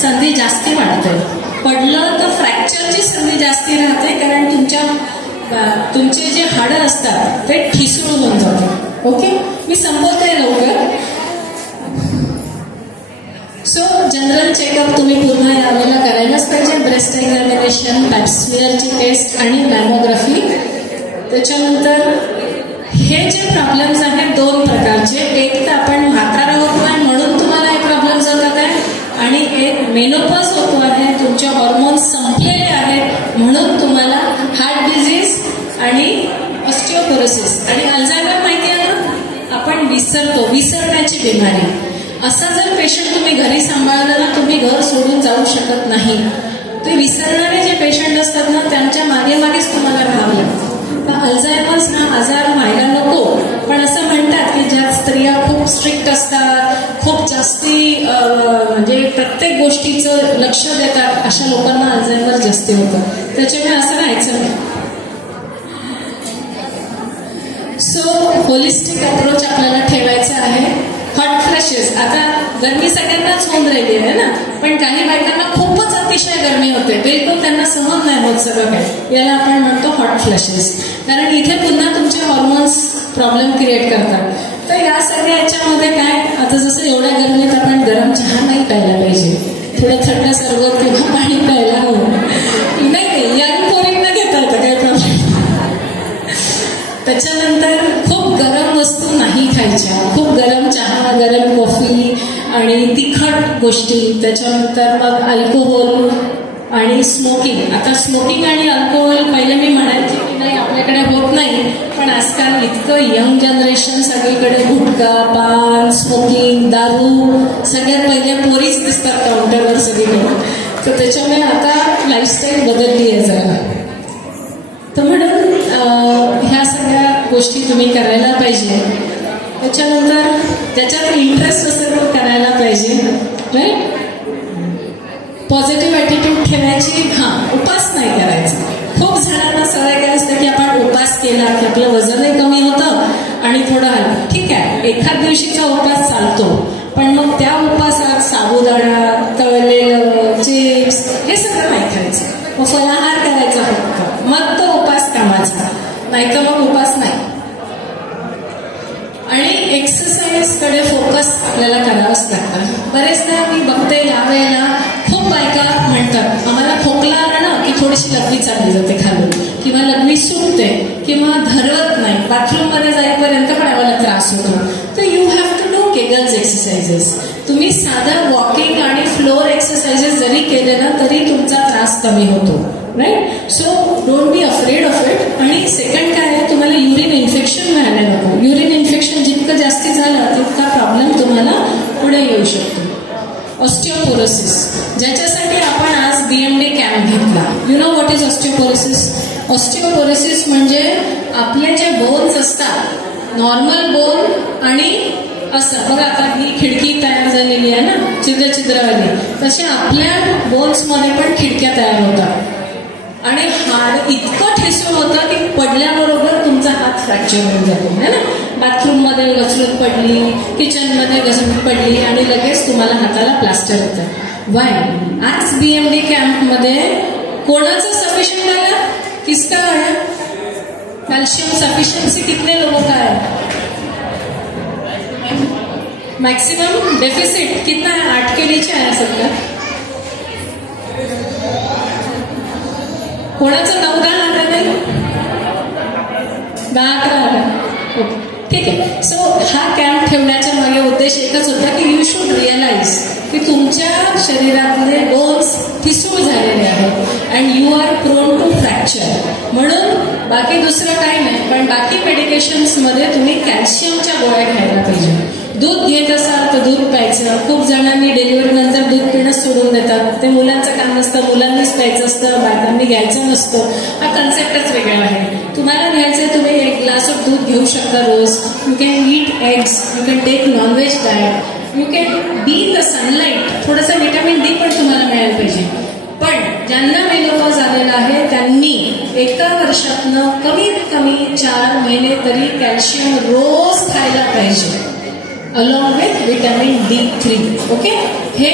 संधी जास्ती वाढते. पडलं तर फ्रॅक्चरची संधी जास्ती राहते, कारण तुमचे जे हाडं असतात ते ठिसूळ होऊन जातात. ओके, मी संपवते लवकर. सो जनरल चेकअप तुम्ही पूर्ण यावेळेला करायलाच पाहिजे. ब्रेस्ट एक्झामिनेशन, पॅप्समियरची टेस्ट आणि मॅमोग्राफी. त्याच्यानंतर हे जे प्रॉब्लेम्स आहेत दोन प्रकारचे, एक तर आपण म्हातारा होतो आहे म्हणून तुम्हाला हे प्रॉब्लेम्स होतात आहे, आणि एक मेनोपॉज होतो आहे, तुमचे हॉर्मोन्स संपलेले आहेत म्हणून तुम्हाला हार्ट डिझीज आणि ऑस्टिओपोरोसिस आणि अल्झायमर माहिती आहे ना, आपण विसरण्याची बिमारी. असा जर पेशंट तुम्ही घरी सांभाळला ना, तुम्ही घर सोडून जाऊ शकत नाही. ते विसरणारे जे पेशंट असतात ना, त्यांच्या मागेच तुम्हाला राहावं लागतं. अल्झायमर्स हा आजार व्हायला नको, पण असं म्हणतात की ज्या स्त्रिया खूप स्ट्रिक्ट असतात, खूप जास्ती म्हणजे प्रत्येक गोष्टीचं लक्ष देतात, अशा लोकांना अल्झायमर जास्ती होतं. त्याच्यामुळे असं राहायचं नाही. सो होलिस्टिक अप्रोच आपल्याला ठेवायचा आहे. हॉट फ्लॅशेस, आता गरमी सगळ्यांनाच होऊन राहिली आहे ना, पण काही बायकांना खूपच अतिशय गरमी होते, बिलकुल त्यांना सहन नाही होत सगळं काही. याला आपण म्हणतो हॉट फ्लॅशेस, कारण इथे पुन्हा तुमचे हॉर्मोन्स प्रॉब्लेम क्रिएट करतात. तर या सगळ्या याच्यामध्ये काय, आता जसं एवढ्या गरमीत आपण गरम चहा नाही प्यायला पाहिजे, थोडं थंड सरबत किंवा पाणी प्यायला हवं. नाही, यंग पोरींना घेता येतं, काही प्रॉब्लेम. त्याच्यानंतर खूप गरम वस्तू नाही खायच्या, खूप गरम चहा, गरम कॉफी आणि तिखट गोष्टी. त्याच्यानंतर मग अल्कोहोल आणि स्मोकिंग. आता स्मोकिंग आणि अल्कोहोल पहिले मी म्हणायचे की नाही आपल्याकडे होत नाही, पण आजकाल इतकं यंग जनरेशन सगळीकडे गुटखा, पान, स्मोकिंग, दारू, सगळ्यात पहिले पोरीच दिसतात काउंटरवर सगळीकडे. तर त्याच्यामुळे आता लाईफस्टाईल बदलली आहे जरा. तर म्हणून ह्या सगळ्या गोष्टी तुम्ही करायला पाहिजे. त्याच्यानंतर त्याच्यात इंटरेस्ट असेल तर करायला पाहिजे, राईट. पॉझिटिव्ह ॲटिट्यूड ठेवायची. उपास नाही करायचा. खूप जणांना सवय काय असते की आपण उपास केला की आपलं वजनही कमी होतं आणि थोडं हलकं. ठीक आहे, एखाद दिवशीचा उपास चालतो, पण मग त्या उपासात साबुदाणा, तळलेलं, चिप्स हे सगळं नाही खायचं. मग फलाहार करायचा फक्त, मग तो उपास कामाचा, नाही तर मग उपास नाही. आणि एक्सरसाइजकडे फोकस आपल्याला करावंच लागतं. बरेचदा मी बघते यावेळेला खूप बायका म्हणतात आम्हाला खोकला आला ना की थोडीशी लघवी चालली जाते खालून, किंवा लघवी सुटते, किंवा धरवत नाही, बाथरूममध्ये जाईपर्यंत पण आम्हाला त्रास होतो. तर you have to do Kegels exercises. तुम्ही साधं वॉकिंग आणि फ्लोर एक्सरसाइजेस जरी केले ना तरी तुमचा त्रास कमी होतो, right. So don't be afraid of it. आणि सेकंड काय आहे, तुम्हाला युरिन इन्फेक्शन व्हायला नको. युरिन इन्फेक्शन जितकं जास्ती झालं तितका प्रॉब्लेम तुम्हाला पुढे येऊ शकतो. ऑस्टिओपोरोसिस, ज्याच्यासाठी आपण आज BMD कॅम्प घेतला. You know what is osteoporosis? Osteoporosis म्हणजे आपले जे बोन्स असतात, नॉर्मल बोन आणि असं बघा, आता ही खिडकी तयार झालेली आहे ना छिद्रवाली, तसे आपल्या बोन्समध्ये पण खिडक्या तयार होतात. आणि हाड इतकं ठिसूळ होतं की पडल्याबरोबर तुमचा हात फ्रॅक्चर होऊन जातो, है ना. बाथरूममध्ये घसरून पडली, किचनमध्ये घसरून पडली आणि लगेच तुम्हाला हाताला प्लास्टर होतं. वाय? आज BMD कॅम्पमध्ये कोणाचं सफिशियंट आला? किसका आया? कॅल्शियम सफिशियन्सी कितने लोगों का है? मैक्सिमम डेफिसिट कितना है? 8 के नीचे आया सबका. कोणाचं 9-10 आलं नाही, 10-11 आलं. ठीक आहे. सो हा कॅम्प ठेवण्याच्या मागे उद्देश एकच होता की यू शुड रिअलाइज की तुमच्या शरीरातले बोन्स ठिसूळ झालेले आहेत and you are prone to fracture. म्हणून बाकी दुसरं काही नाही, पण बाकी मेडिकेशन्समध्ये तुम्ही कॅल्शियमच्या गोळ्या घ्यायला पाहिजे. दूध घेत असाल तर दूध प्यायचं. खूप जणांनी डिलिव्हरी नंतर दूध पिणं सोडून देतात. ते मुलांचं काम नसतं, मुलांनीच प्यायचं असतं, बायकांनी घ्यायचं नसतं. हा कन्सेप्टच वेगळा आहे. तुम्हाला घ्यायचं, तुम्ही 1 ग्लास ऑफ दूध घेऊ शकता रोज. You can eat eggs, you can take non veg diet, you can be in the sunlight. थोडंसं व्हिटॅमिन D पण तुम्हाला मिळायला पाहिजे. पण ज्यांना मेनोपॉज आलेला आहे त्यांनी 1 वर्षातनं कमीत कमी 4 महिने तरी कॅल्शियम रोज खायला पाहिजे, along with vitamin D3. Okay, हे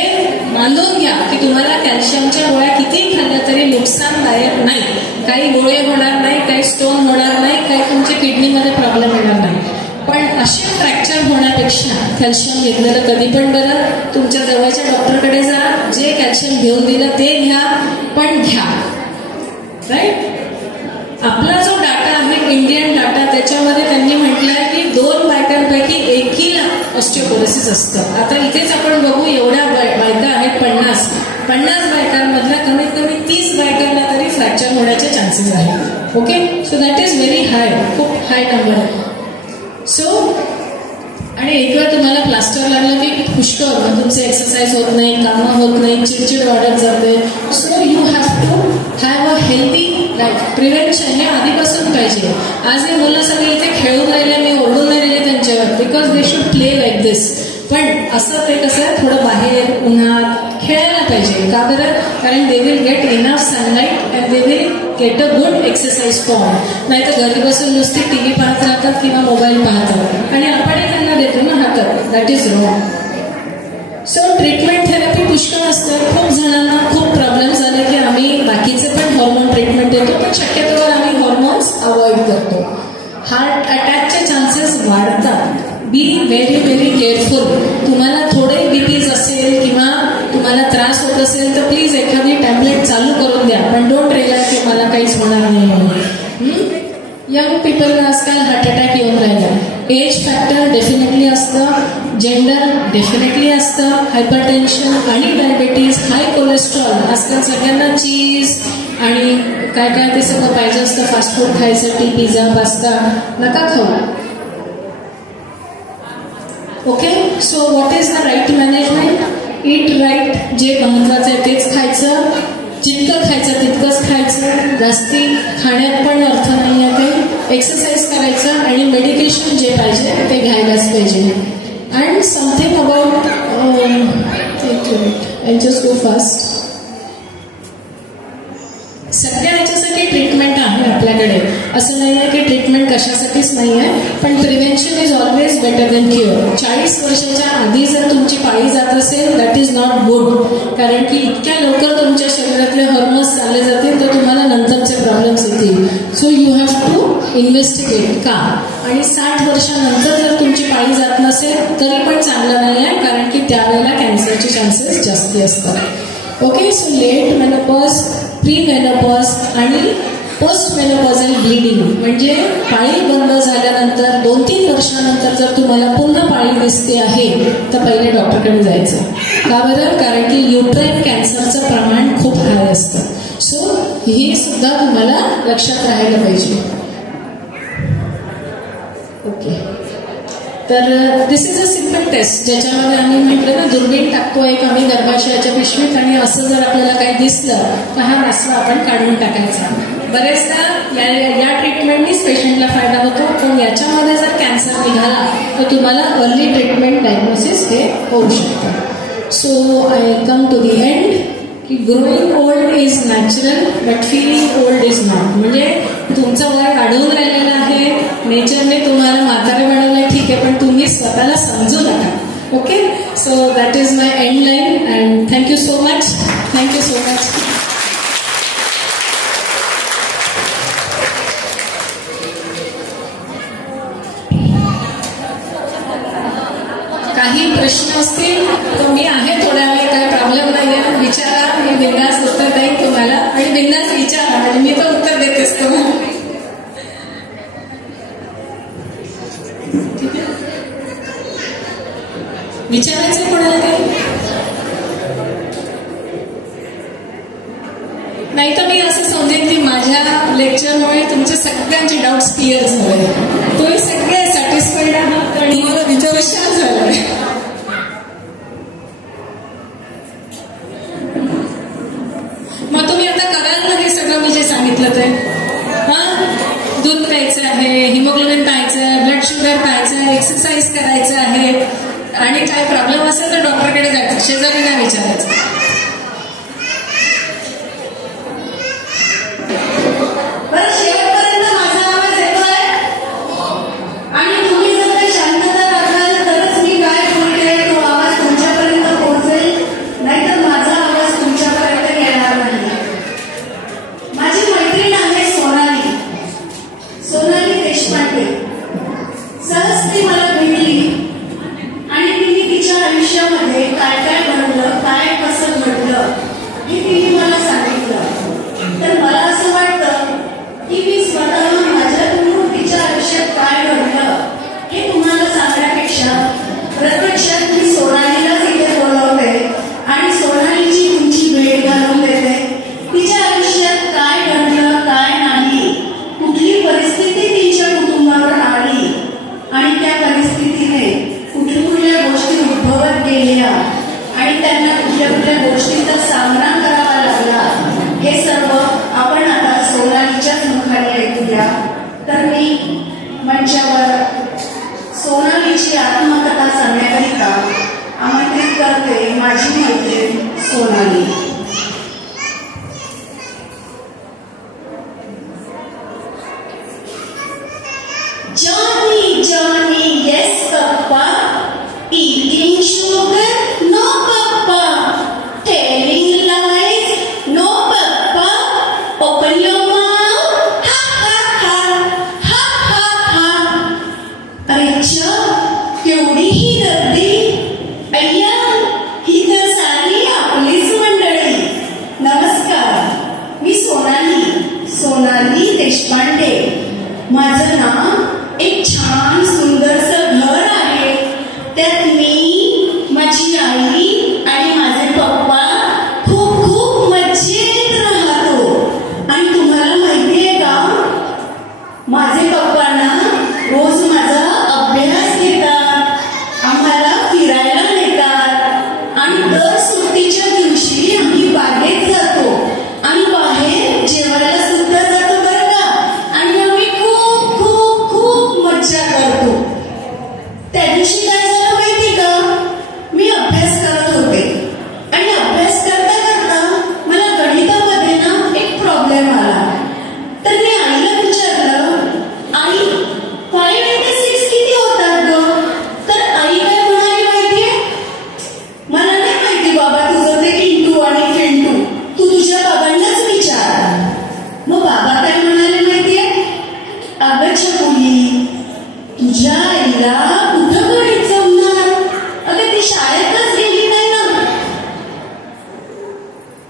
बांधून घ्या की तुम्हाला कॅल्शियमच्या गोळ्या कितीही खाल्ल्या तरी नुकसानदायक नाही. काही गोळे होणार नाही, काही स्टोन होणार नाही, काही तुमच्या किडनीमध्ये प्रॉब्लेम येणार नाही. पण असे फ्रॅक्चर होण्यापेक्षा कॅल्शियम घेतलेलं कधी पण बरं. तुमच्या जवळच्या डॉक्टरकडे जा, जे कॅल्शियम घेऊन दिलं ते घ्या, पण घ्या. राईट. आपला जो डाटा आहे इंडियन डाटा, त्याच्यामध्ये त्यांनी म्हटलंय की 2 बायकांपैकी एकीला ऑस्टिओपोरोसिस असतं. आता इथेच आपण बघू, एवढ्या बायका आहेत 50 बायकांमधल्या कमीत कमी 30 बायकांना तरी फ्रॅक्चर होण्याचे चान्सेस आहेत. Okay, so that is very high, खूप हाय नंबर आहे. सो आणि एक वेळ तुम्हाला प्लास्टर लागलं की पुष्कळ तुमचे एक्सरसाइज होत नाही, कामं होत नाही, चिडचिड वाढत जाते. So you have to have a healthy life. Prevention हे आधीपासून पाहिजे. आज हे मुलं सगळे इथे खेळून राहिले, मी ओरडून नाही राहिले त्यांच्यावर, because they should play like this. पण असं ते कसं थोडं बाहेर उन्हात खेळायला पाहिजे. का बरं? कारण they will get enough sunlight and they will get a good exercise form. नाही तर घरी बसून नुसती टीव्ही पाहत राहतात किंवा मोबाईल पाहतात आणि आपणही त्यांना देतो ना हातात. That is wrong. So treatment therapy पुष्कळ असतं. खूप जणांना खूप प्रॉब्लेम झाले की आम्ही बाकीचे पण हॉर्मोन ट्रीटमेंट देतो, पण शक्यतोवर आम्ही हॉर्मोन्स अवॉइड करतो. हार्ट अटॅकचे चान्सेस वाढतात. Be very very careful. तुम्हाला थोडे बीपीज असेल किंवा तुम्हाला त्रास होत असेल तर प्लीज एखादी टॅबलेट चालू करून द्या, पण डोंट रिअलाइज की मला काहीच होणार नाही म्हणून. यंग पीपलला आजकाल हार्ट अटॅक येऊन राहिला. एज फॅक्टर डेफिनेटली असतं, जेंडर डेफिनेटली असतं, हायपरटेन्शन आणि डायबिटीज, हाय कोलेस्ट्रॉल. आजकाल सगळ्यांना चीज आणि काय काय ते सगळं पाहिजे असतं फास्ट फूड खायसाठी, पिझ्झा पास्ता. नका खाऊ. Okay, so what is the right management? Eat right. जे महत्वाचं आहे तेच खायचं, जितकं खायचं तितकंच खायचं, जास्ती खाण्यात पण अर्थ नाही आहे. ते एक्सरसाइज करायचं आणि मेडिकेशन जे पाहिजे ते घ्यायलाच पाहिजे. And something about I just go fast. सध्या याच्यासाठी ट्रीटमेंट आहे आपल्याकडे. असं नाही आहे की ट्रीटमेंट कशासाठीच नाही आहे, पण prevention is always better than cure. 40 वर्षाच्या आधी जर तुमची पाळी जात असेल दॅट इज नॉट गुड. कारण की इतक्या लवकर तुमच्या शरीरातले हॉर्मोन्स चालले जातील तर तुम्हाला नंतरचे प्रॉब्लेम्स येतील. So you have to investigate का. आणि 60 वर्षानंतर जर तुमची पाळी जात नसेल तरी पण चांगलं नाही आहे, कारण की त्यावेळेला कॅन्सरचे चान्सेस जास्ती असतात. Okay, so let menopause, pre menopause आणि पोस्ट मेनोपॉझल ब्लिडिंग म्हणजे पाळी बंद झाल्यानंतर 2-3 वर्षानंतर जर तुम्हाला पुन्हा पाळी दिसते आहे तर पहिले डॉक्टरकडे जायचं. का बरं? कारण की युट्राइन कॅन्सरचं प्रमाण खूप हाय असतं. सो हे सुद्धा तुम्हाला लक्षात राहायला पाहिजे. ओके, तर दिस इज अ सिम्पल टेस्ट ज्याच्यामध्ये आम्ही म्हटलं ना दुर्बीण टाकतो एक आम्ही गर्भाशयाच्या पिशवीत आणि असं जर आपल्याला काही दिसलं तर हा रासवा आपण काढून टाकायचा. बरेचदा या ट्रीटमेंटनीच पेशंटला फायदा होतो, पण याच्यामध्ये जर कॅन्सर निघाला तर तुम्हाला अर्ली ट्रीटमेंट डायग्नोसिस हे होऊ शकतं. So I come to the end की growing old is natural but feeling old is not. म्हणजे तुमचं वय वाढवून राहिलेलं आहे, नेचरने तुम्हाला म्हातारे बनवलंय ठीक आहे, पण तुम्ही स्वतःला समजू नका. Okay, so that is my end line and thank you so much. Thank you so much. काही प्रश्न असतील तर मी आहे थोड्या वेळ, काही प्रॉब्लेम नाही आहे, विचारा. मी बिंदास उत्तर देईन तुम्हाला आणि बिंदास विचारा, आणि मी तर उत्तर देतेच तुम्हाला. ठीक आहे, विचारायचं कोणाला काही नाही तर मी असं समजेन की माझ्या लेक्चरमुळे तुमचे सगळ्यांचे डाऊट्स क्लिअर झाले, तुम्ही सगळे सॅटिस्फाईड आहात आणि विचार झालाय. मग तुम्ही आता कराल ना हे सगळं मी जे सांगितलं ते. दूध प्यायचं आहे, हिमोग्लोबिन पाहायचं आहे, ब्लड शुगर पाहायचं आहे, एक्सरसाइज करायचं आहे, आणि काय प्रॉब्लेम असेल तर डॉक्टरकडे जायचं, शेजाऱ्यांना विचारायचं. शांतता राखाल तरच मी काय बोलते तो आवाज तुमच्यापर्यंत पोहोचेल, नाहीतर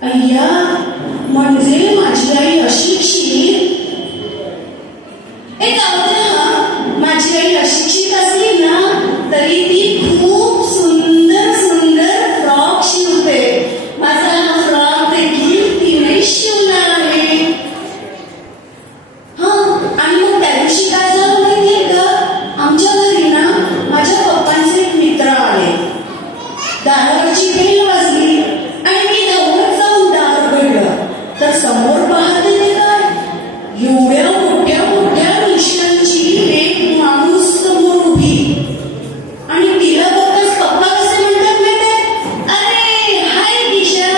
अय्या, म्हणजे माझी आई अशिक्षित. एक माझी आई अशिक्षित असली ना तरी ती खूप सुंदर सुंदर फ्रॉक शिवते. माझा हा फ्रॉक देखील तिने शिवला आहे. आणि मग त्या दिवशी काय झालं माहितीये का, आमच्या घरी ना माझ्या पप्पांचे एक मित्र आले. दारावरची बेल वाजली आणि मी धावत जाऊन दार उघडलं तर समोर पाहते ते काय, एवढ्या मोठ्या मोठ्या मिशांची एक माणूस समोर उभी. आणि तिला बघताच पप्पा कसे म्हणतात माहितीये, अरे हाय दिशा,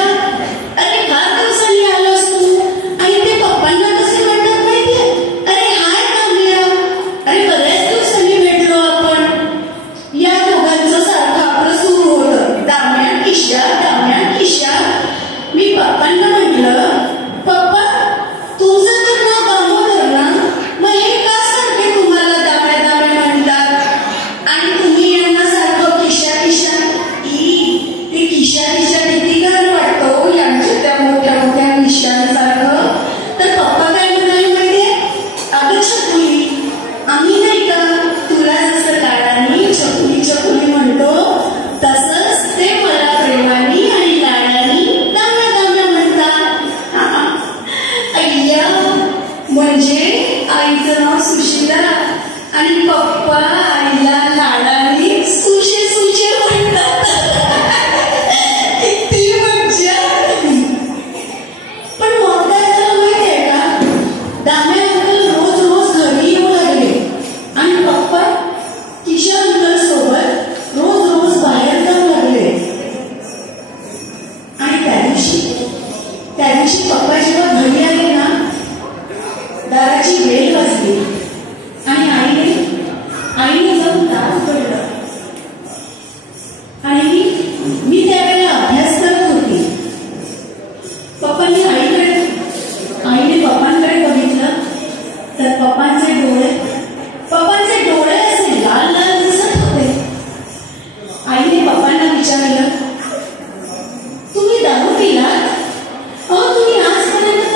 अरे फार दिवसांनी आलोस तू. आणि ते पप्पांना कसे म्हणतात माहितीये, अरे हाय काम्या, अरे बऱ्याच दिवसांनी भेटलो आपण. या दोघांचं सारखं आपलं सुरू होतं, दाम्या किशा दाम्या किशा. मी पप्पांना म्हटलं, पप्पा तुमचं तर नाव दामोदर ना, मग हे का सारखे तुम्हाला दाम्या दाम्या म्हणतात आणि तुम्ही यांना सारखं किशा किशा. ते किशा किशा किती घाण वाटतो यांच्या त्या मोठ्या मोठ्या मिशांसारखं. तर पप्पा काय म्हणाले माहितीये, अगं छकुली, आम्ही नाही का तुला जसं लाडानी छकुली छकुली म्हणतो तसंच ते मला प्रेमानी आणि लाडानी दाम्या दाम्या म्हणतात. अय्या, म्हणजे आईचं नाव सुशीला आणि पप्पा आईला लाडानी सुशे सुशे म्हणतात. किती मज्जा. पण मग काय झालं माहितीये का, दाम्या अंकल रोज रोज घरी येऊ लागले आणि पप्पा किशा अंकल सोबत रोज रोज बाहेर जाऊ लागले. आणि त्या दिवशी पप्पा जेव्हा घरी आले ना, दाराची बेल वाजली आणि आईने जाऊन दार उघडलं. आणि मी त्यावेळेला अभ्यास करत होती. आईने पप्पांकडे बघितलं तर पप्पांचे डोळे असे लाल लाल दिसत होते. आईने पप्पांना विचारलं, तुम्ही दारू पिलात? तुम्ही आजपर्यंत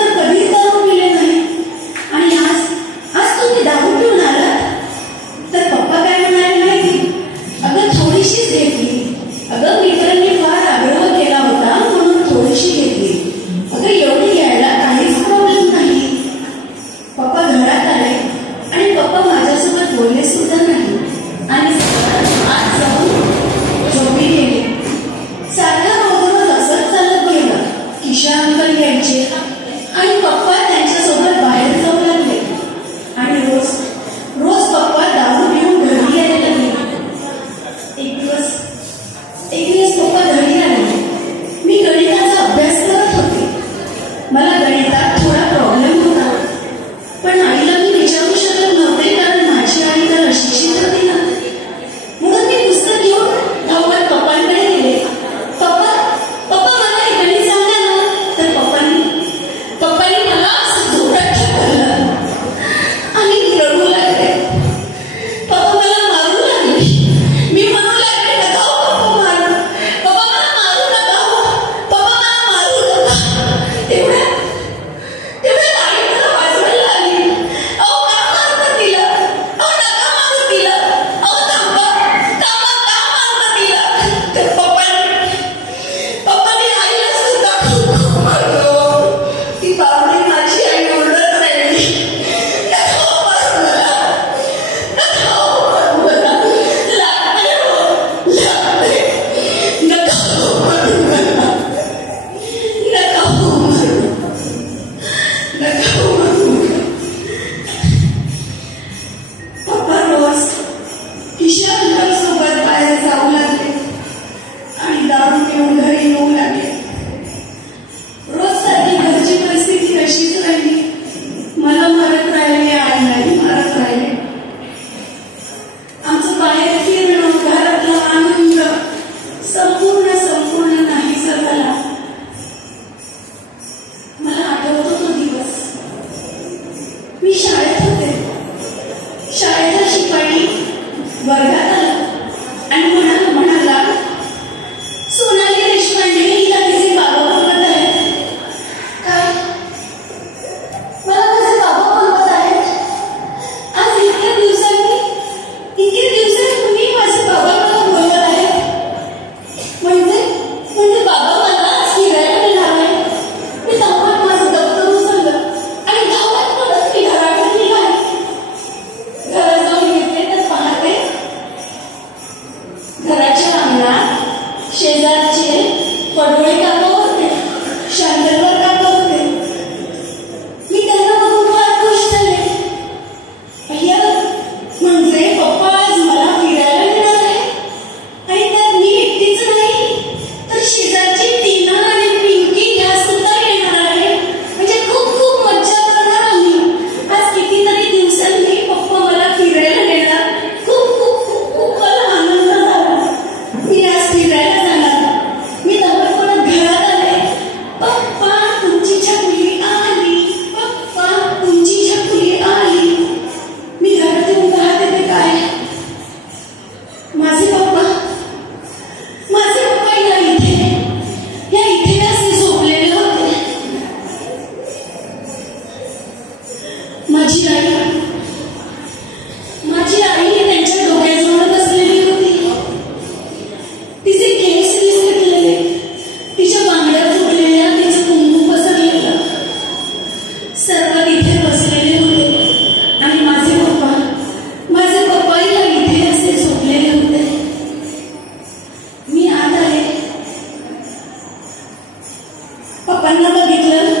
पप्पांना बघितलं,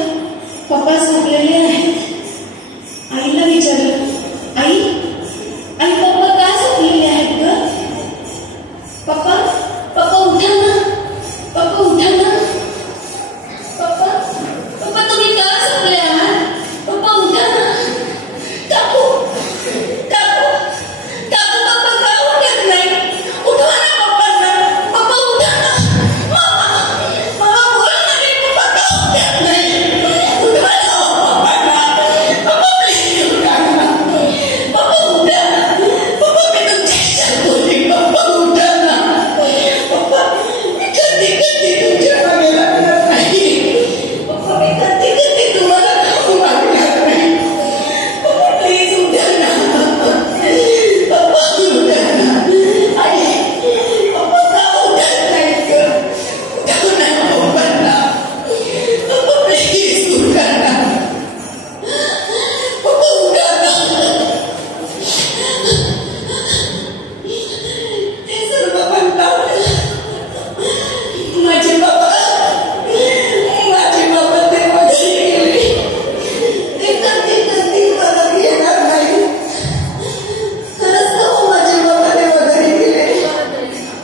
पप्पा झोपलेले आहेत. आईला विचारलं, आई आई पप्पा का झोपलेले आहेत ग? पप्पा पप्पा उठा ना, पप्पा उठा ना, पप्पा पप्पा तुम्ही का झोपले आहात? पप्पा उठा ना. काकू काकू काकू पप्पा का उठत नाही? उठवा ना पप्पांना. पप्पा उठा ना. मामा बोल ना रे, पप्पा का उठत नाही? उठवा ना पप्पांना. पप्पा प्लीज उठा ना. पप्पा उठा ना. पप्पा मी तुमच्याशी बोलते. पप्पा उठा ना. पप्पा मी कधी कधी तुमच्या मागे लागणार नाही. पप्पा मी कधी कधी तुम्हाला खाऊ लागणार नाही. पप्पा प्लीज उठा ना. पप्पा उठा ना. आई पप्पा का उठत नाहीत ग? उठव ना पप्पांना. पप्पा प्लीज उठा ना. पप्पा उठा ना. ते सर्व म्हणतात माझे बाबा ते वगैरे गेले. ते कधी कधी परत येणार नाही. खरंच का हो माझे बाबा ते वगैरे गेले?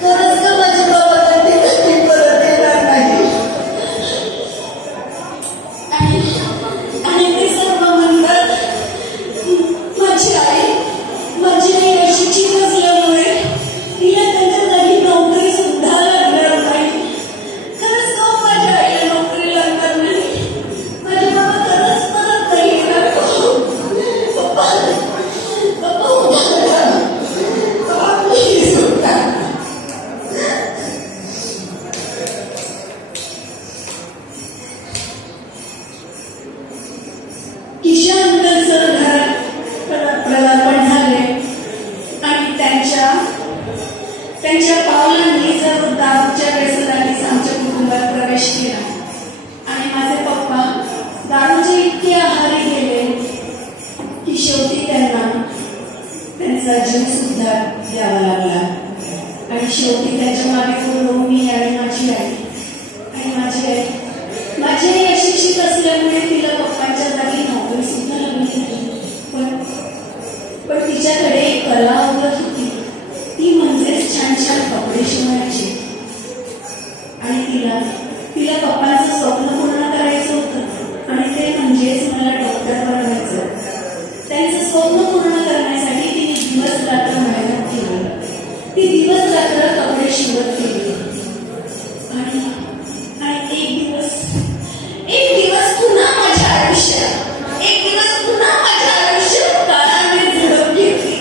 खरंच का माझे बाबा कधी कधी परत येणार नाही? आणि ते सर्व म्हणतात माझी आई अशिक्षित असल्यामुळे तिला त्यांच्या जागी नोकरी सुद्धा लागणार नाही. खरंच का हो माझ्या आईला नोकरी लागणार नाही? माझे बाबा खरंच परत नाही येणार का? पप्पा पप्पा उठा ना. पप्पा प्लीज उठा. किशन सर घरात पदार्पण झाले आणि त्यांच्या पावलांनी जर दारूच्या व्यसनानेच आमच्या कुटुंबात प्रवेश केला आणि माझे पप्पा दारूचे इतके आहारी गेले की शेवटी त्यांना त्यांचा जीव सुद्धा द्यावा लागला. आणि शेवटी त्याच्या मागे पुढे मी आणि माझी आई अशिक्षित असल्यामुळे तिला पप्पांच्या जागी नोकरी सुद्धा लागली नाही. पण तिच्याकडे एक कला अवगत होती, ती म्हणजेच छान छान कपडे शिवण्याची. आणि तिला पप्पांचं स्वप्न पूर्ण करायचं होतं आणि ते म्हणजेच मला डॉक्टर बनवायचं. त्यांचं स्वप्न पूर्ण करण्यासाठी तिने दिवस रात्र मेहनत केली. ती दिवस रात्र कपडे शिवत गेली. आणि एक दिवस पुन्हा माझ्या आयुष्यात काळाने झडप घेतली.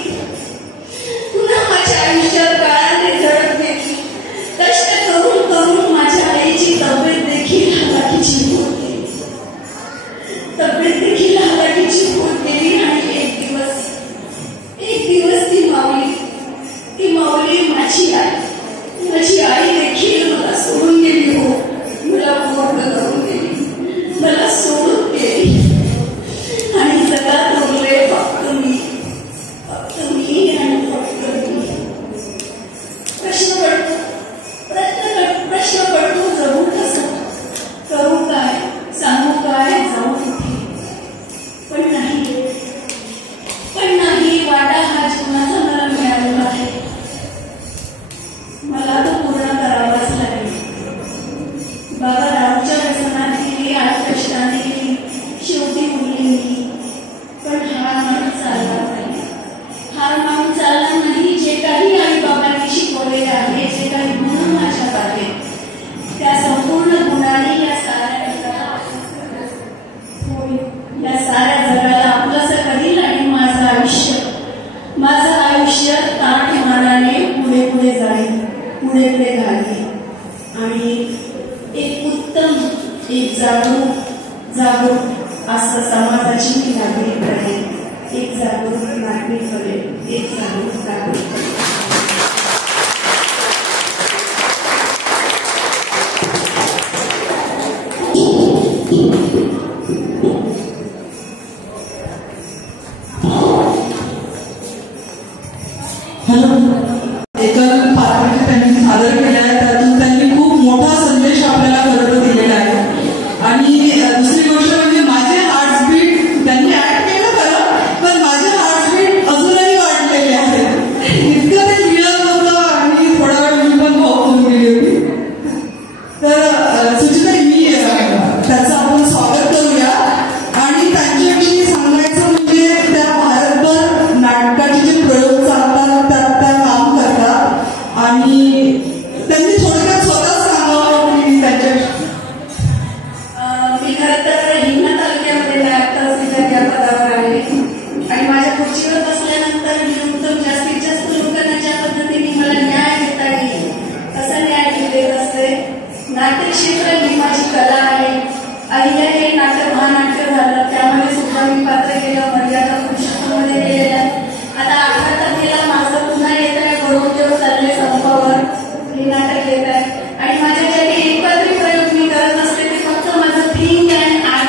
कष्ट करून माझ्या आईची तब्येत देखील हलाखीची होत गेली. आणि एक दिवस ती माऊली माझी आई देखील मला सोडून गेली. हो, मला पूर्ण करून गेली, मला सोडून गेली. आणि जगात उरले फक्त मी आणि फक्त मी. प्रश्न पडतो जगू कसं, करू काय, सांगू काय, जाऊ कुठे. पण नाही वाटा हा जीवनाचा मला मिळालेला आहे. मला तो पूर्ण करावाच लागेल. बाबा दारूच्या व्यसनात गेली, कष्टाने गेली, शेवटी उरली मी. पण हार मानून चालला नाही. जे काही आई बाबांनी शिकवले आहे, जे काही गुण माझ्यात आहेत, त्या संपूर्ण गुणांनी या साऱ्या जगाला आपलंसं करील. आणि माझं आयुष्य ताठ मानाने पुढे जाईल, पुढे घालेल. आणि एक उत्तम, एक जागरूक असं समाजाची मी नागरिक करेन. एक जागरूक नागरिक करेन. एक जागरूक नागरिक करेन. हॅलो, एकल पात्रके त्यांनी सादर केल्या आहेत. त्यातून त्यांनी खूप मोठा संदेश आपल्याला खरं दिलेला आहे. आणि मी खरं तर हिंगणा तालुक्यामध्ये नायब तहसीलदार या पदावर आहे आणि माझ्या खुर्चीवर बसल्यानंतर मी जास्तीत जास्त लोकांना ज्या पद्धतीने मला न्याय देता येईल तसा न्याय मी देत असते. नाट्य क्षेत्र ही माझी कला आहे. अहिल्या हे नाट्य महानाट्य झालं, त्यामध्ये सुद्धा मी पात्र केलं, मर्यादा पुरुषोत्तममध्ये केलेल्या. आता 18 तारखेला माझं पुन्हा येत आहे बरोबर देव चालले संपावर हे नाटक येत आहे आणि माझ्या ज्या एकपात्री प्रयोग मी करत असते ते फक्त माझं थिंक अँड ऍक्ट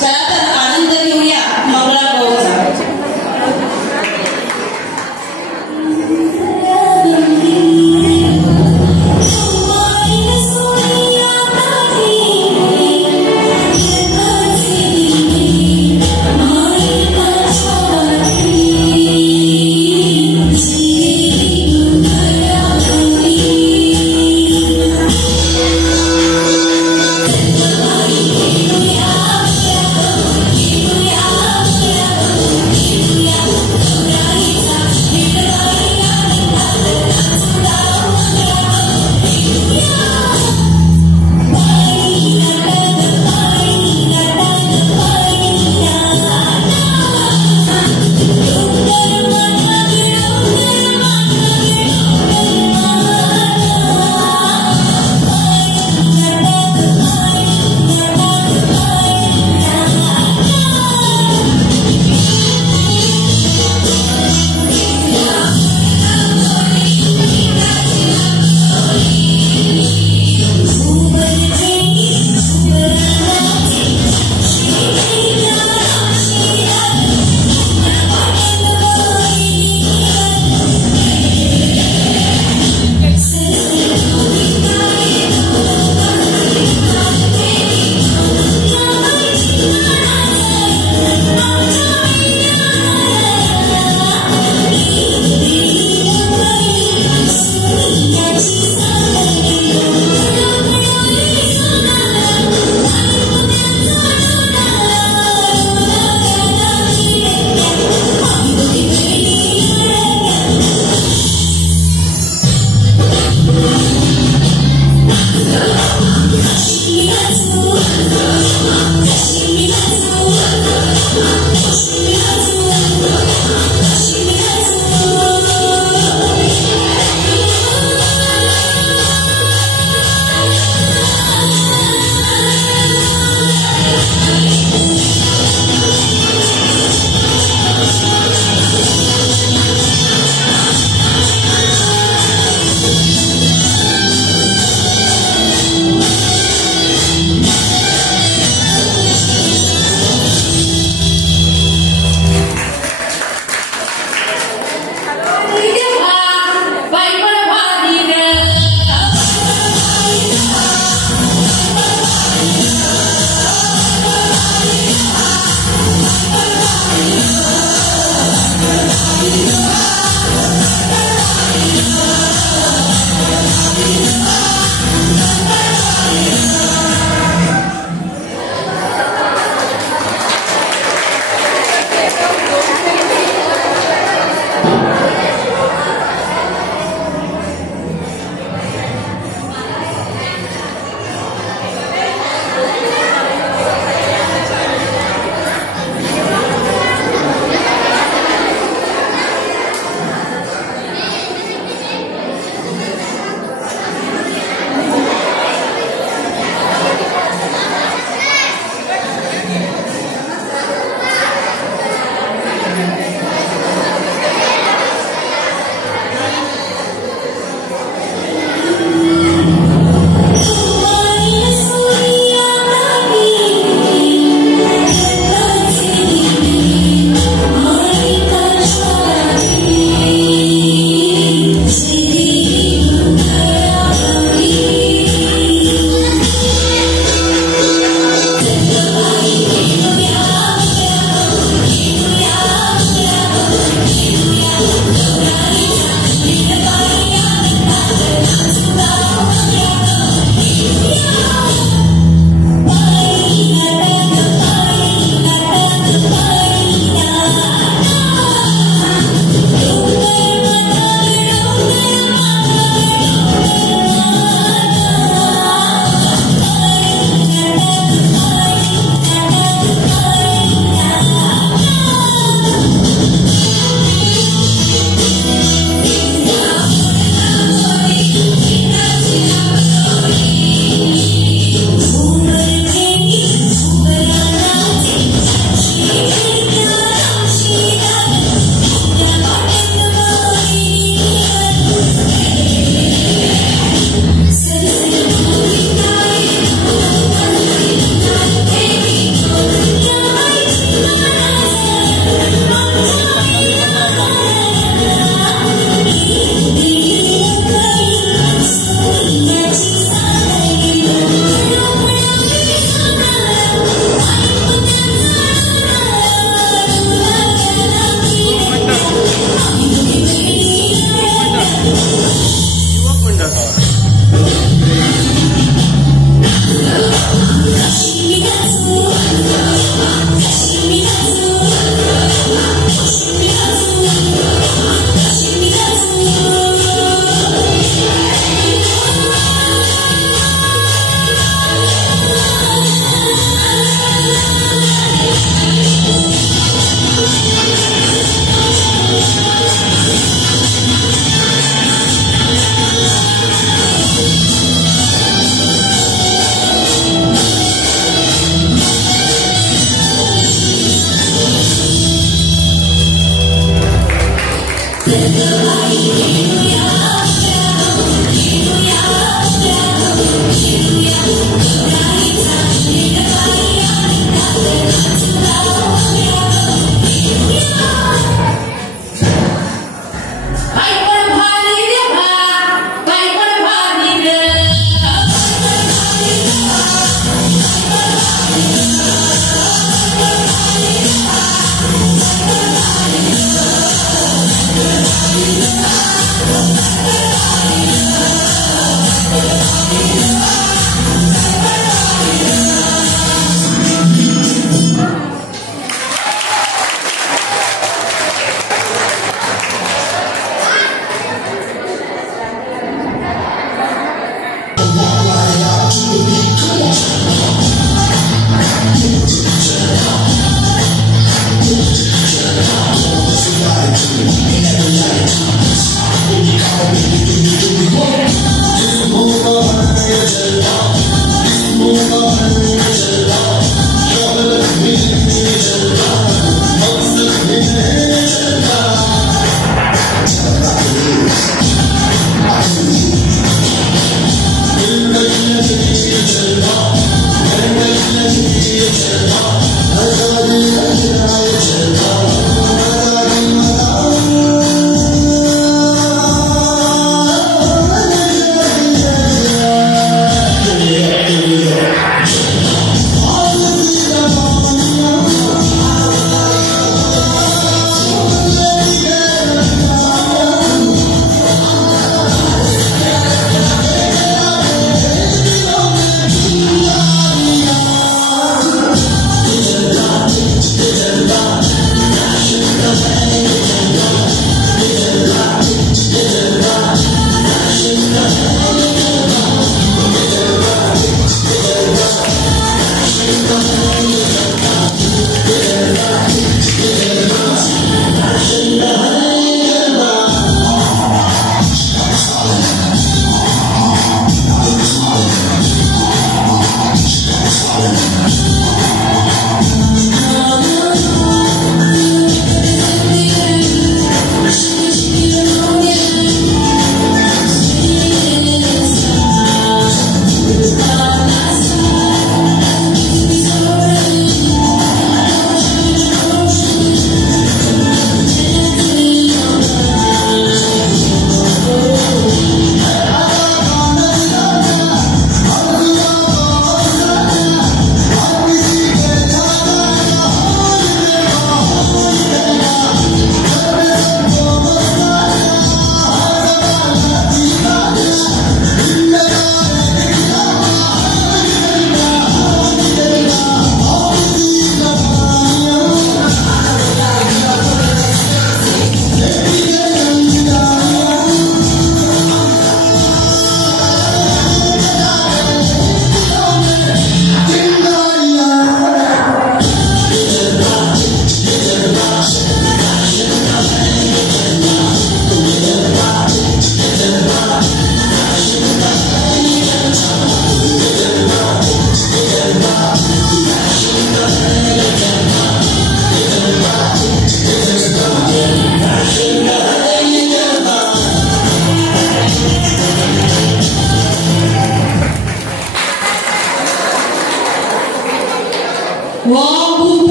चला तर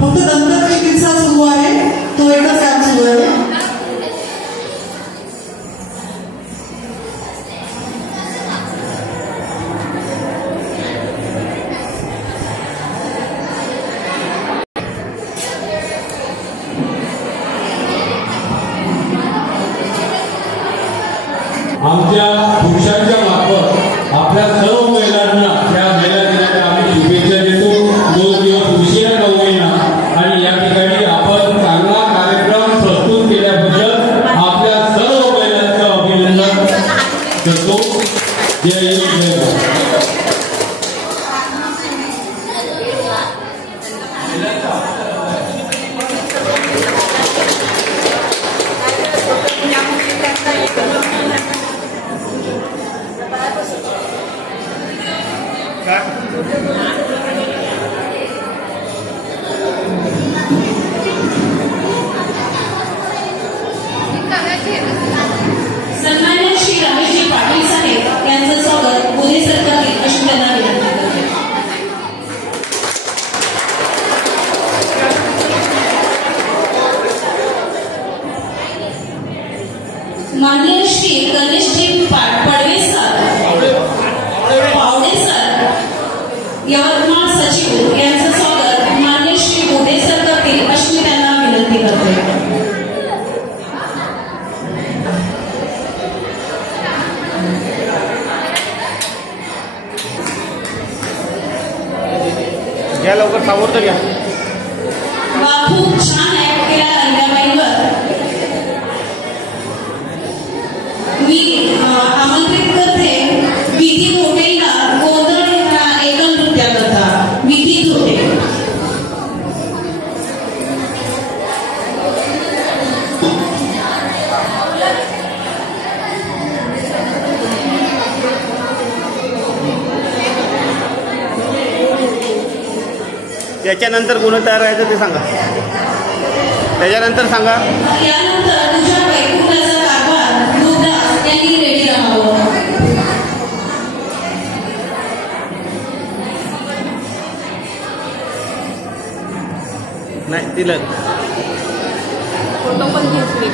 फक्त दंत चिकित्सा सुरू आहे, तो एकच कॅम्प सुरू आहे. आमच्या पुरुषांच्या मार्फत आपल्या सर्व महिलांना त्या महिला दिनाच्या आम्ही शुभेच्छा देतो. 2 दिवस उशिरा सन्मान्य श्री रमेशजी पाटील साहेब यांचं स्वागत पुणे सरकारने अशी त्यांना विनंती करते. माननीय श्री गणेशजी पाडवे सर पावडे सर यवतमाळ सचिव यांचं स्वागत माननीय श्री मोदे सर करतील अशी मी त्यांना विनंती करते. घ्या लवकर समोर तर घ्या. खूप छान ऍक्ट केला रंगाबाईवर. मी आमंत्रित करते विधी धोटेला गोंधळ एकल नृत्य करता विधी धोटे. त्याच्यानंतर गुण तयार व्हायचं ते सांगा. त्याच्यानंतर सांगा. यानंतर तुझ्या वैकुंठाचा कारभार मुद्दा यांनी रेडी राहावं. नाही तिला फोटो पण घेतले.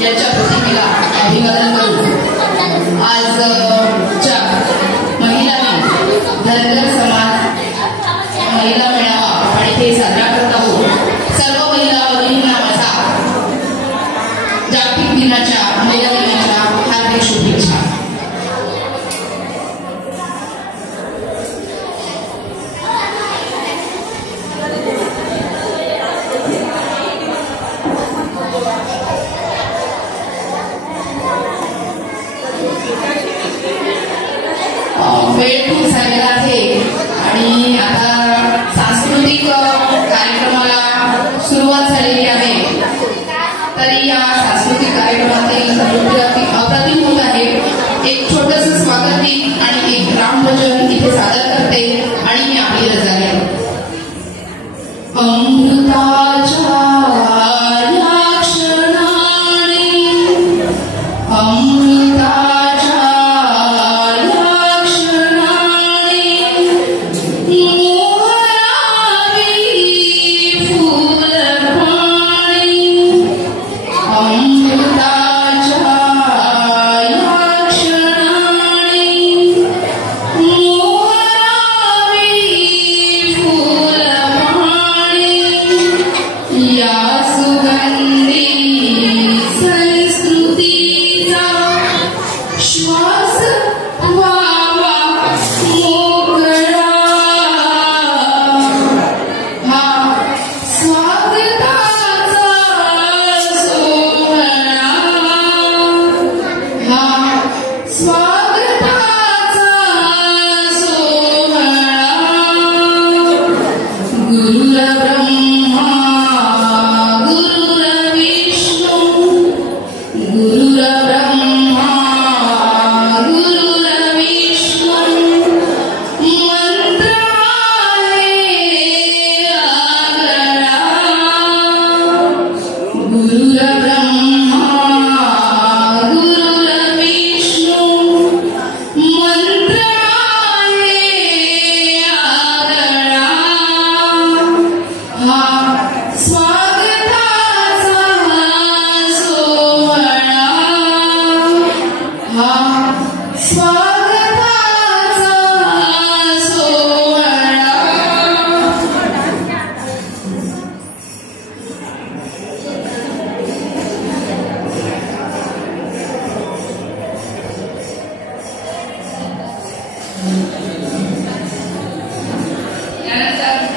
यांच्या प्रतिमेला अभिवादन करून आजच्या महिलांनी धनगर समाज महिला मेळावा आणि ते साजरा करत आहोत. सर्व महिला भगिनींना माझा जागतिक दिनाच्या महिला दिनाच्या हार्दिक शुभेच्छा. वेळ खूप झालेला आहे आणि आता सांस्कृतिक कार्यक्रमाला सुरुवात झालेली आहे. तरी या सांस्कृतिक कार्यक्रमातील नृत्य अप्रतिम होत आहे. एक छोटंसं स्वागत गीत आणि एक रामभजन इथे सादर करते आणि मी आपली रजा घेते. अमृताच्या या क्षणाने अमृताच्या या क्षणाने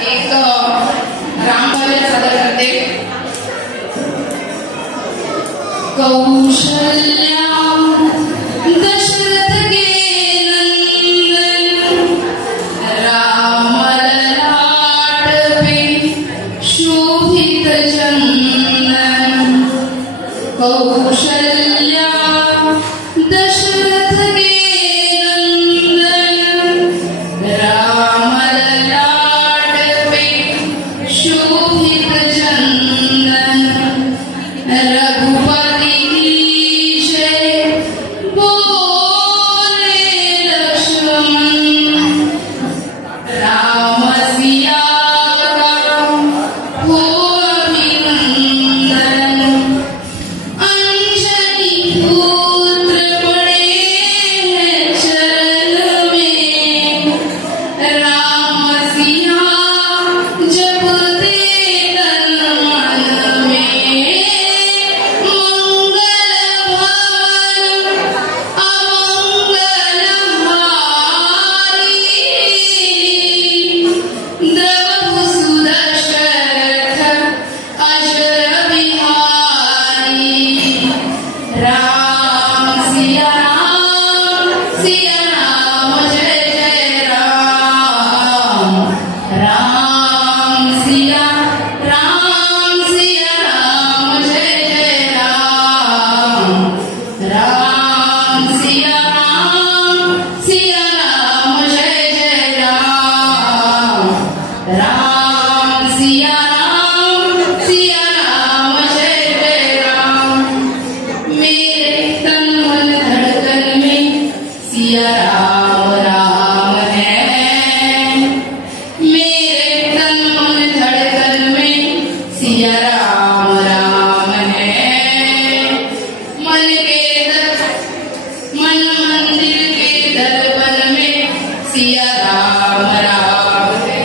एक रामभजन सादर करते. कौशल्या दशरथ के नंदन राम ललाट पे शोभित चंदन. कौशल्या दशरथ के नंदन राम ललाट पे शोभित चंदन. रघुपति की जय बोले लक्ष्मण राम सिया का हो अभिनंदन. अंजनी पुत्र पड़े हैं चरण में राम सिया जपते तन मन में. मंगल भवन अमंगल हारी द्रवहु सुदशरथ अजर बिहारी. राम सिया राम जय जय राम. राम सिया राम जय जय राम. राम सिया राम जय जय राम. राम सिया राम जय जय राम. मेरे तन मन धड़कन में सिया राम है. मेरे तन मन धड़कन में सिया राम है. मन मंदिर के दर्पण में सिया राम है.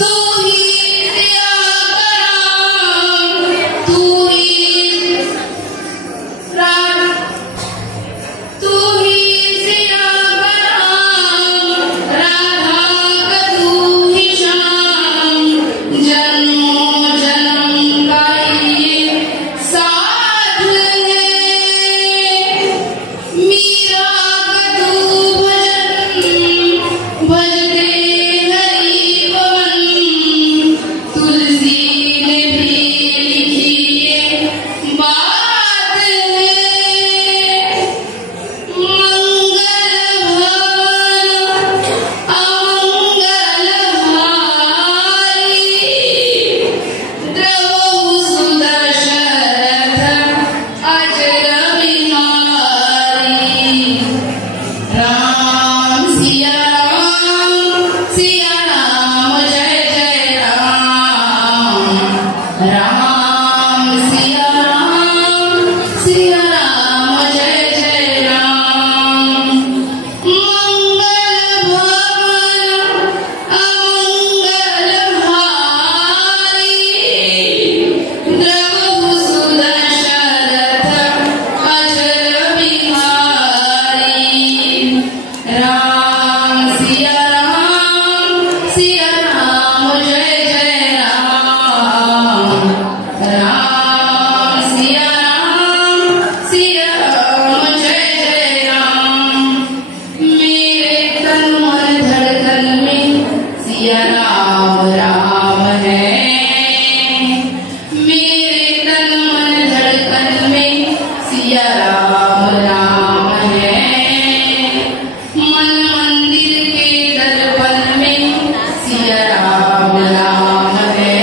तू ही सिया का राम, तू ही सिया का राम, राधा का तू ही श्याम. जन्मों जन्म का ये साथ है. मीरा का तू भजते हरि पवन. तुलसी ने भी लिखी ये बात है. मंगल भवन अमंगल हारी द्रवहु सुदशरथ अजर बिहारी. राम सिया राम जय जय राम. राम सिया राम जय जय राम. मंगल भवन अमंगल हारी द्रवहु सुदशरथ अजर बिहारी. राम सिया राम जय जय राम. राम सिया राम जय जय राम. मेरे तन मन धड़कन में सिया राम है. मेरे तन मन धड़कन में सिया राम है. मन मंदिर के दर्पण में सिया राम है.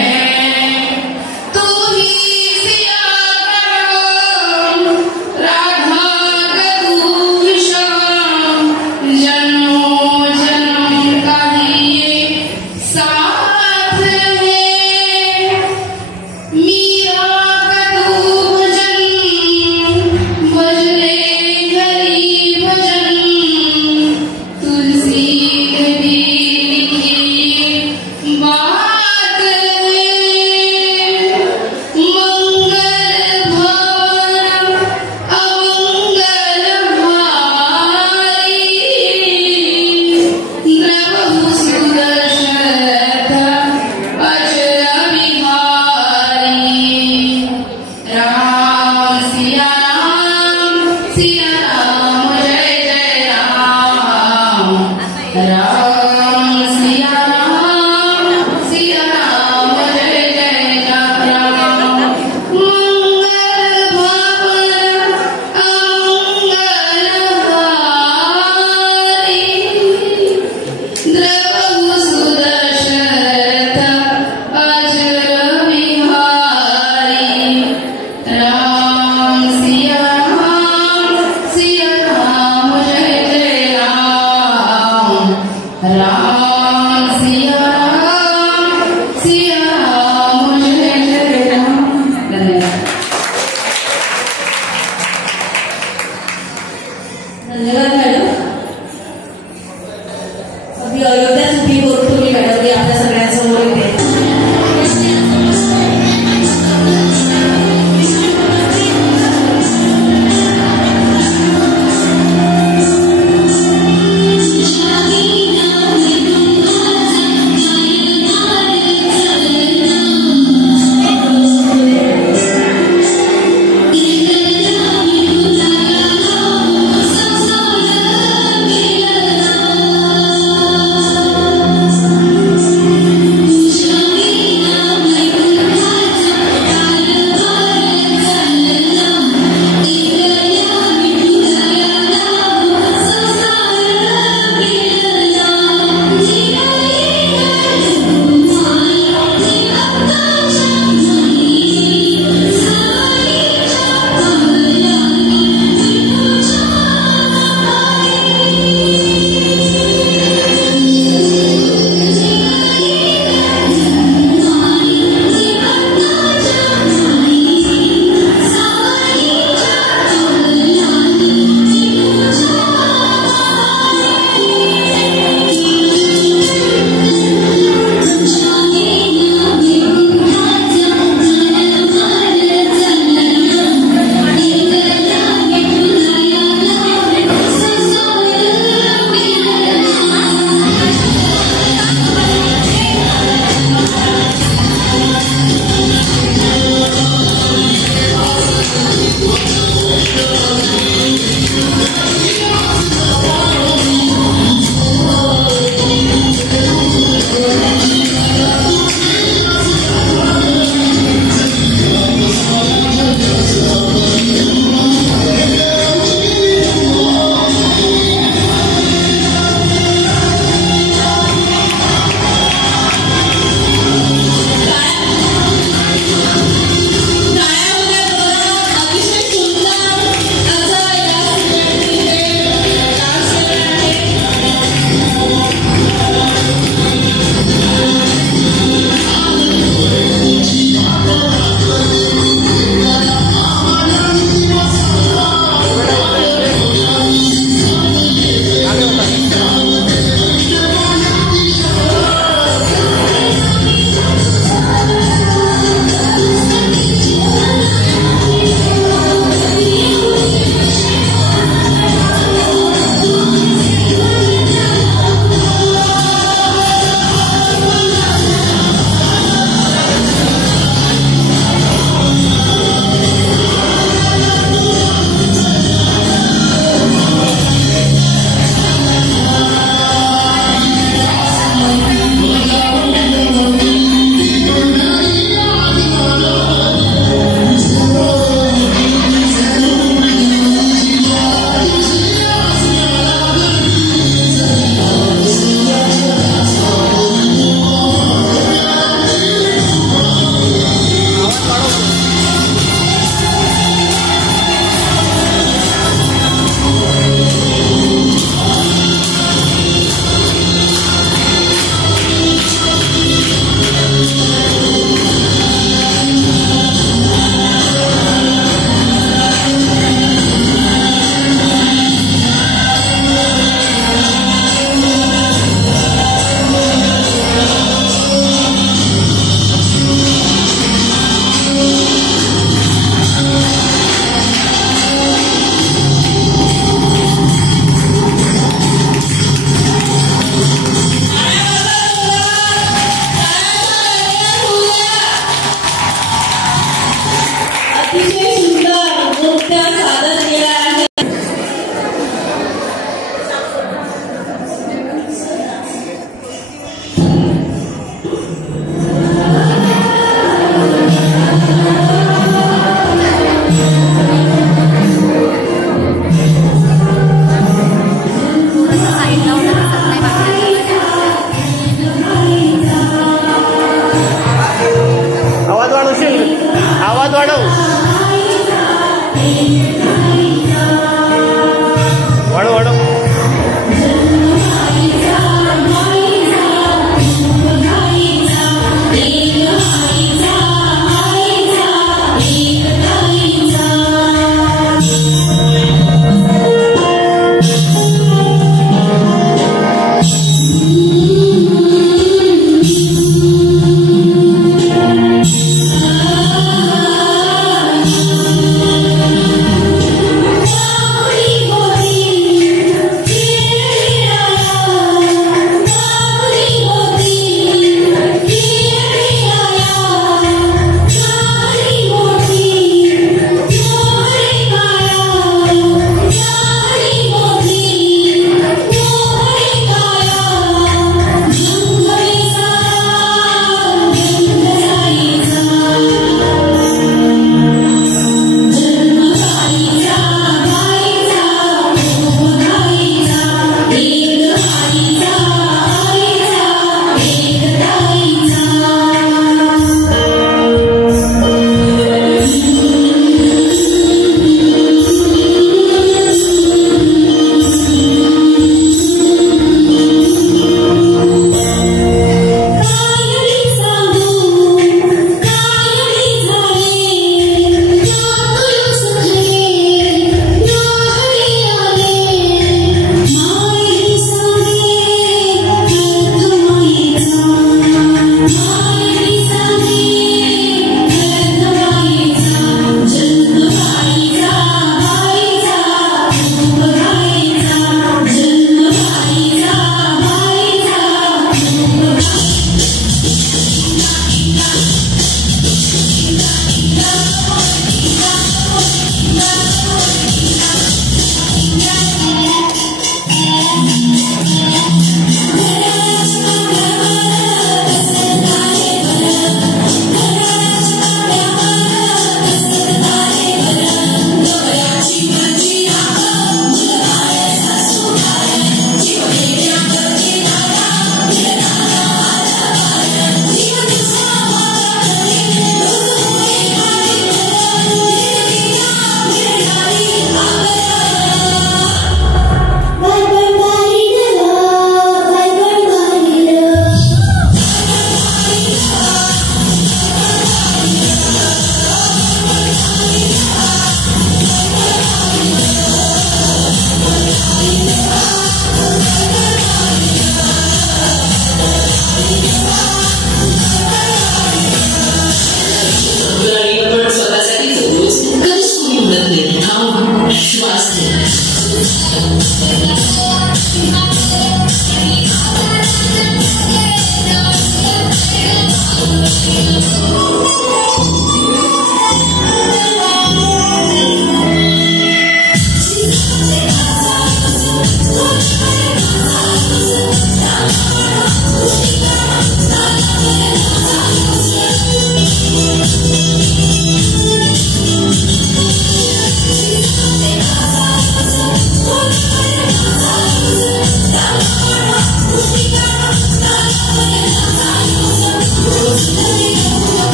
तू ही सिया का राम, राधा का तू ही श्याम. जन्मों जन्म का ही ये साथ राम सिया राम जय जय राम मंगल भावन अमंगलहारी द्रवहु सुदशरथ अजर विहारी राम सिया राम जय जय राम राम सिया राम जय जय राम। धन्यवाद। धन्यवाद मॅडम. अगदी अयोध्याच उभी करून तुम्ही मॅडम आपल्या सगळ्यांसमोर येते. Thank you.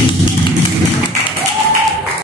आहे